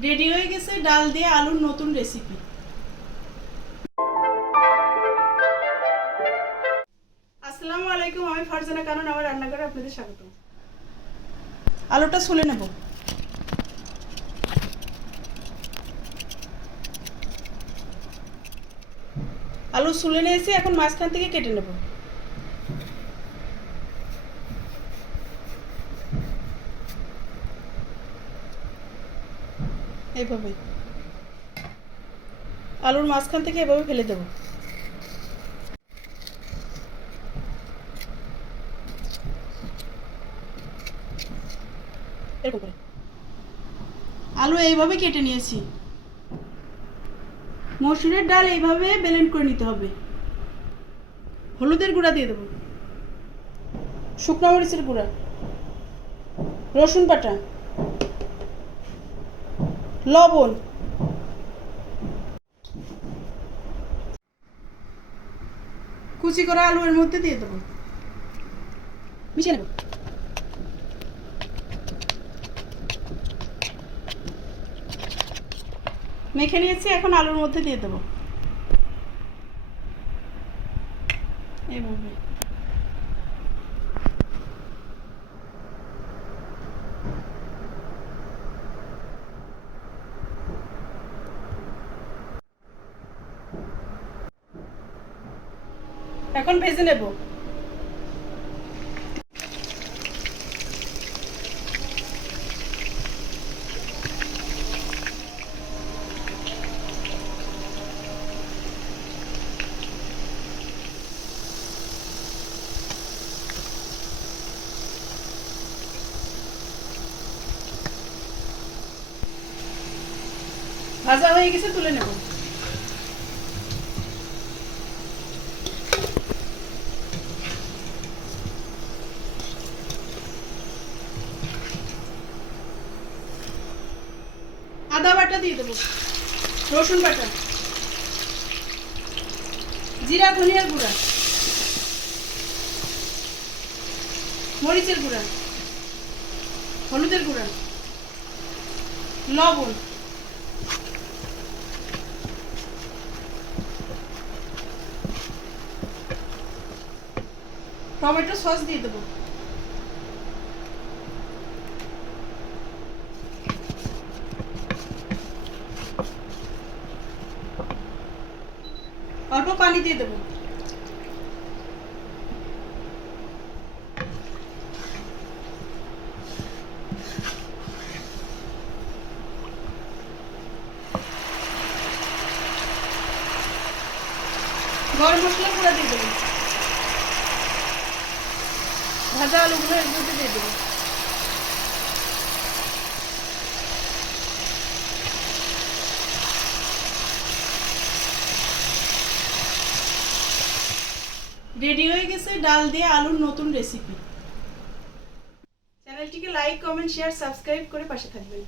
Ready হয়ে গেছে ডাল দিয়ে আলুর নতুন রেসিপি। আসসালামু আলাইকুম, আমি ফারজানা কানন, আমার রান্নাঘরে আপনাদের স্বাগত। আলুটা ছুলে নেব। আলু ছুলে নিয়েছি, এখন মাঝখান থেকে কেটে নেব। এইভাবে আলুর মাঝখান থেকে এভাবে ফেলে দেব। এরকম করে আলু এইভাবে কেটে নিয়েছি। মসুরের ডাল এইভাবে ব্লেন্ড করে নিতে হবে। হলুদের গুঁড়া দিয়ে দেবো, শুকনো মরিচের গুঁড়া, রসুন বাটা, লবণ, কুচি করা আলু এর মধ্যে দিয়ে দেবো, মিশিয়ে নেব। মেখে নিয়েছি, এখন আলুর মধ্যে দিয়ে দেবো এইভাবে। এখন ভেজে নেব। ভাজা হয়ে গেছে, তুলে নেব। আদা বাটা দিয়ে দেবো, রসুন বাটা, জিরা ধনিয়ার গুঁড়া, মরিচের গুঁড়া, হলুদের গুঁড়া, লবণ, টমেটো সস দিয়ে দেবো। অল্প পানি দিয়ে দেবো। গরম মশলা গুঁড়া দিয়ে দেবো। ভাজা আলুগুলো এর মধ্যে দিয়ে দেবো। রেডি হয়ে গেছে ডাল দিয়ে আলুর নতুন রেসিপি। চ্যানেলটিকে লাইক, কমেন্ট, শেয়ার, সাবস্ক্রাইব করে পাশে থাকবেন।